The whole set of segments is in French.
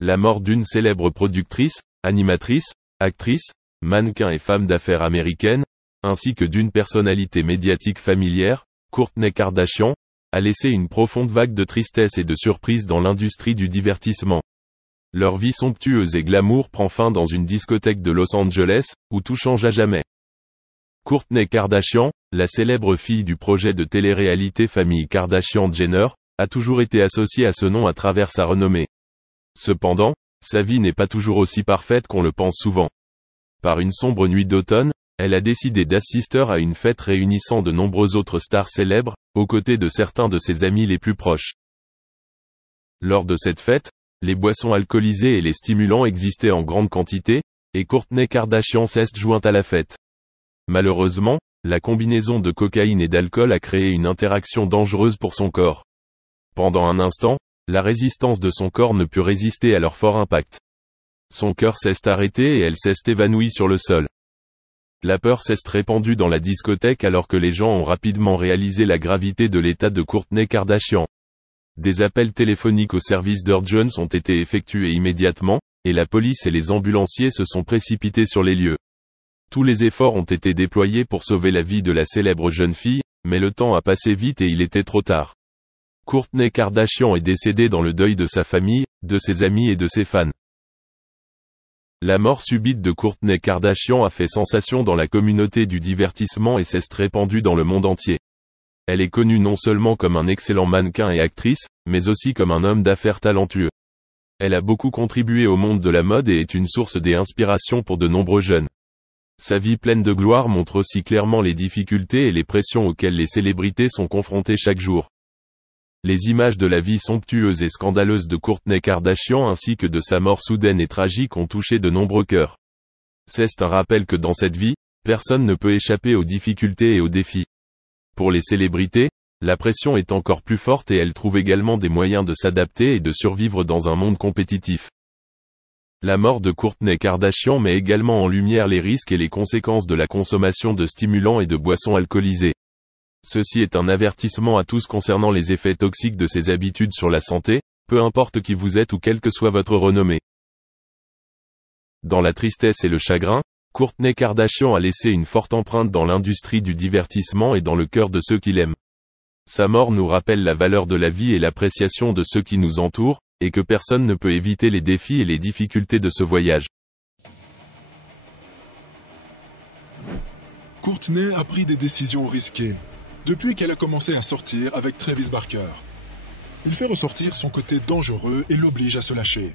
La mort d'une célèbre productrice, animatrice, actrice, mannequin et femme d'affaires américaine, ainsi que d'une personnalité médiatique familière, Kourtney Kardashian, a laissé une profonde vague de tristesse et de surprise dans l'industrie du divertissement. Leur vie somptueuse et glamour prend fin dans une discothèque de Los Angeles, où tout change à jamais. Kourtney Kardashian, la célèbre fille du projet de télé-réalité famille Kardashian-Jenner, a toujours été associée à ce nom à travers sa renommée. Cependant, sa vie n'est pas toujours aussi parfaite qu'on le pense souvent. Par une sombre nuit d'automne, elle a décidé d'assister à une fête réunissant de nombreuses autres stars célèbres, aux côtés de certains de ses amis les plus proches. Lors de cette fête, les boissons alcoolisées et les stimulants existaient en grande quantité, et Kourtney Kardashian s'est jointe à la fête. Malheureusement, la combinaison de cocaïne et d'alcool a créé une interaction dangereuse pour son corps. Pendant un instant, la résistance de son corps ne put résister à leur fort impact. Son cœur s'est arrêté et elle s'est évanouie sur le sol. La peur s'est répandue dans la discothèque alors que les gens ont rapidement réalisé la gravité de l'état de Kourtney Kardashian. Des appels téléphoniques au service d'urgence ont été effectués immédiatement, et la police et les ambulanciers se sont précipités sur les lieux. Tous les efforts ont été déployés pour sauver la vie de la célèbre jeune fille, mais le temps a passé vite et il était trop tard. Kourtney Kardashian est décédée dans le deuil de sa famille, de ses amis et de ses fans. La mort subite de Kourtney Kardashian a fait sensation dans la communauté du divertissement et s'est répandue dans le monde entier. Elle est connue non seulement comme un excellent mannequin et actrice, mais aussi comme un homme d'affaires talentueux. Elle a beaucoup contribué au monde de la mode et est une source d'inspiration pour de nombreux jeunes. Sa vie pleine de gloire montre aussi clairement les difficultés et les pressions auxquelles les célébrités sont confrontées chaque jour. Les images de la vie somptueuse et scandaleuse de Kourtney Kardashian ainsi que de sa mort soudaine et tragique ont touché de nombreux cœurs. C'est un rappel que dans cette vie, personne ne peut échapper aux difficultés et aux défis. Pour les célébrités, la pression est encore plus forte et elles trouvent également des moyens de s'adapter et de survivre dans un monde compétitif. La mort de Kourtney Kardashian met également en lumière les risques et les conséquences de la consommation de stimulants et de boissons alcoolisées. Ceci est un avertissement à tous concernant les effets toxiques de ces habitudes sur la santé, peu importe qui vous êtes ou quelle que soit votre renommée. Dans la tristesse et le chagrin, Kourtney Kardashian a laissé une forte empreinte dans l'industrie du divertissement et dans le cœur de ceux qui l'aiment. Sa mort nous rappelle la valeur de la vie et l'appréciation de ceux qui nous entourent, et que personne ne peut éviter les défis et les difficultés de ce voyage. Kourtney a pris des décisions risquées, depuis qu'elle a commencé à sortir avec Travis Barker. Il fait ressortir son côté dangereux et l'oblige à se lâcher.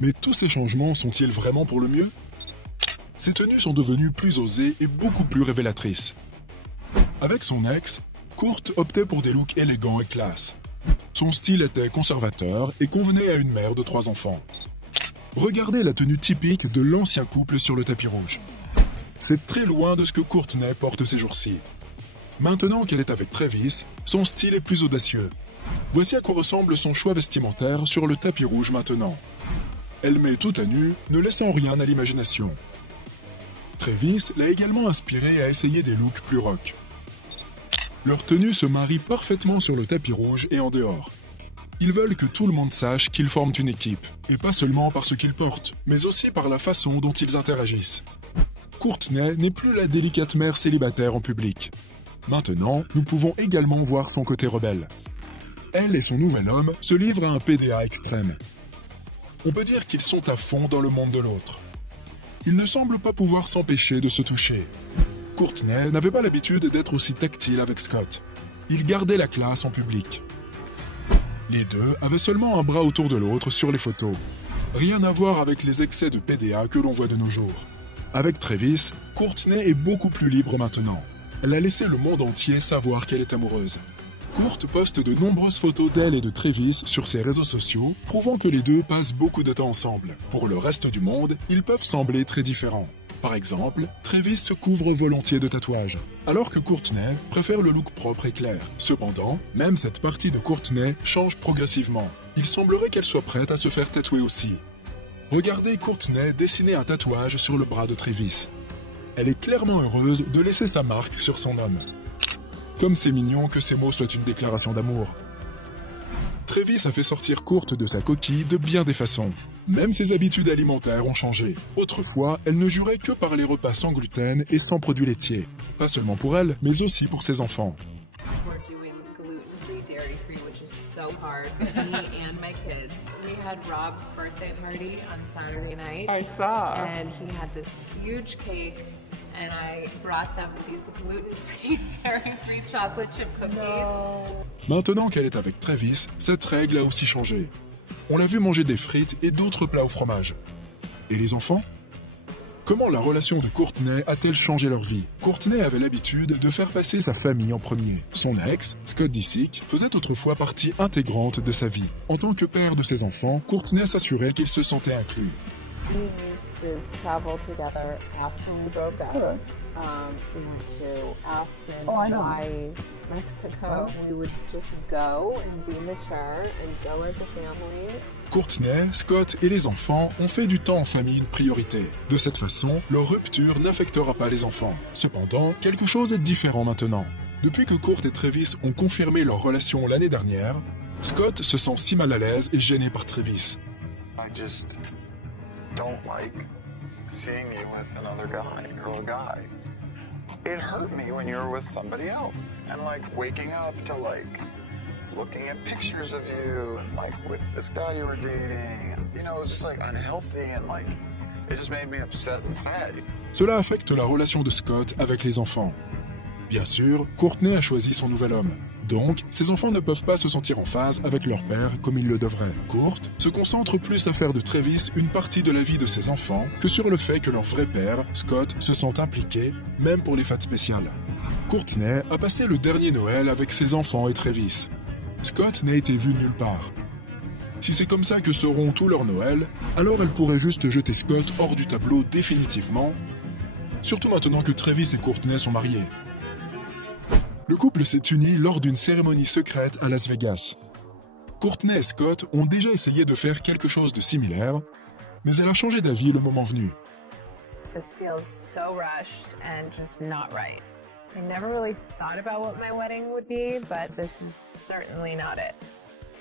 Mais tous ces changements sont-ils vraiment pour le mieux ? Ses tenues sont devenues plus osées et beaucoup plus révélatrices. Avec son ex, Kourt optait pour des looks élégants et classe. Son style était conservateur et convenait à une mère de 3 enfants. Regardez la tenue typique de l'ancien couple sur le tapis rouge. C'est très loin de ce que Kourtney porte ces jours-ci. Maintenant qu'elle est avec Travis, son style est plus audacieux. Voici à quoi ressemble son choix vestimentaire sur le tapis rouge maintenant. Elle met tout à nu, ne laissant rien à l'imagination. Travis l'a également inspiré à essayer des looks plus rock. Leurs tenues se marient parfaitement sur le tapis rouge et en dehors. Ils veulent que tout le monde sache qu'ils forment une équipe, et pas seulement par ce qu'ils portent, mais aussi par la façon dont ils interagissent. Kourtney n'est plus la délicate mère célibataire en public. Maintenant, nous pouvons également voir son côté rebelle. Elle et son nouvel homme se livrent à un PDA extrême. On peut dire qu'ils sont à fond dans le monde de l'autre. Ils ne semblent pas pouvoir s'empêcher de se toucher. Kourtney n'avait pas l'habitude d'être aussi tactile avec Scott. Il gardait la classe en public. Les deux avaient seulement un bras autour de l'autre sur les photos. Rien à voir avec les excès de PDA que l'on voit de nos jours. Avec Travis, Kourtney est beaucoup plus libre maintenant. Elle a laissé le monde entier savoir qu'elle est amoureuse. Kourt poste de nombreuses photos d'elle et de Travis sur ses réseaux sociaux, prouvant que les deux passent beaucoup de temps ensemble. Pour le reste du monde, ils peuvent sembler très différents. Par exemple, Travis se couvre volontiers de tatouages, alors que Kourtney préfère le look propre et clair. Cependant, même cette partie de Kourtney change progressivement. Il semblerait qu'elle soit prête à se faire tatouer aussi. Regardez Kourtney dessiner un tatouage sur le bras de Travis. Elle est clairement heureuse de laisser sa marque sur son homme. Comme c'est mignon que ces mots soient une déclaration d'amour. Travis a fait sortir Courte de sa coquille de bien des façons. Même ses habitudes alimentaires ont changé. Autrefois, elle ne jurait que par les repas sans gluten et sans produits laitiers. Pas seulement pour elle, mais aussi pour ses enfants. We're doing gluten-free, dairy-free, which is so hard. Me and my kids. We had Rob's birthday party on Saturday night. I saw. And he had this huge cake, and I brought them these gluten-free, dairy-free chocolate chip cookies. Maintenant qu'elle est avec Travis, cette règle a aussi changé. On l'a vu manger des frites et d'autres plats au fromage. Et les enfants? Comment la relation de Courtney a-t-elle changé leur vie? Courtney avait l'habitude de faire passer sa famille en premier. Son ex, Scott Disick, faisait autrefois partie intégrante de sa vie. En tant que père de ses enfants, Courtney s'assurait qu'il se sentait inclus. We used to travel together after we broke up. We went to Aspen, Hawaii, Mexico. We would just go and be mature and go as a family. Courtney, Scott et les enfants ont fait du temps en famille une priorité. De cette façon, leur rupture n'affectera pas les enfants. Cependant, quelque chose est différent maintenant. Depuis que Courte et Travis ont confirmé leur relation l'année dernière, Scott se sent si mal à l'aise et gêné par Travis. I just don't like seeing you with another guy or a guy. It hurt me when you were with somebody else. And like waking up to like looking at pictures of you and like with this guy you were dating. You know, it was just like unhealthy and like it just made me upset and sad. Cela affecte la relation de Scott avec les enfants. Bien sûr, Courtney a choisi son nouvel homme. Donc, ses enfants ne peuvent pas se sentir en phase avec leur père comme ils le devraient. Courte se concentre plus à faire de Travis une partie de la vie de ses enfants que sur le fait que leur vrai père, Scott, se sent impliqué, même pour les fêtes spéciales. Courtney a passé le dernier Noël avec ses enfants et Travis. Scott n'a été vu nulle part. Si c'est comme ça que seront tous leurs Noëls, alors elle pourrait juste jeter Scott hors du tableau définitivement, surtout maintenant que Travis et Courtney sont mariés. Le couple s'est uni lors d'une cérémonie secrète à Las Vegas. Courtney et Scott ont déjà essayé de faire quelque chose de similaire, mais elle a changé d'avis le moment venu. This feels so rushed and just not right. I never really thought about what my wedding would be, but this is certainly not it.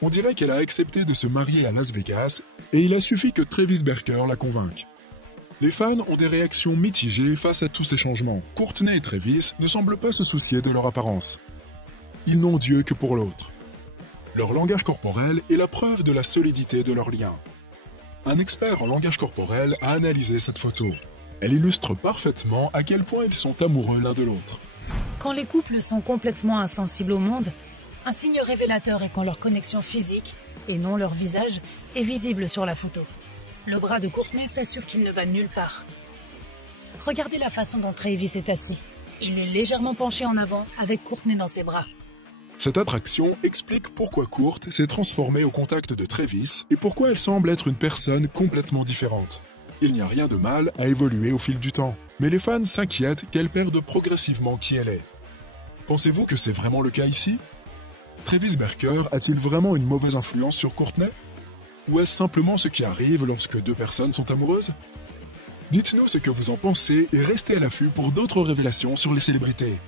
On dirait qu'elle a accepté de se marier à Las Vegas et il a suffi que Travis Barker la convainque. Les fans ont des réactions mitigées face à tous ces changements. Courtney et Travis ne semblent pas se soucier de leur apparence. Ils n'ont Dieu que pour l'autre. Leur langage corporel est la preuve de la solidité de leur lien. Un expert en langage corporel a analysé cette photo. Elle illustre parfaitement à quel point ils sont amoureux l'un de l'autre. Quand les couples sont complètement insensibles au monde, un signe révélateur est quand leur connexion physique, et non leur visage, est visible sur la photo. Le bras de Courtney s'assure qu'il ne va nulle part. Regardez la façon dont Travis est assis. Il est légèrement penché en avant avec Courtney dans ses bras. Cette attraction explique pourquoi Courte s'est transformée au contact de Travis et pourquoi elle semble être une personne complètement différente. Il n'y a rien de mal à évoluer au fil du temps, mais les fans s'inquiètent qu'elle perde progressivement qui elle est. Pensez-vous que c'est vraiment le cas ici? Travis Barker a-t-il vraiment une mauvaise influence sur Courtney? Ou est-ce simplement ce qui arrive lorsque deux personnes sont amoureuses? Dites-nous ce que vous en pensez et restez à l'affût pour d'autres révélations sur les célébrités.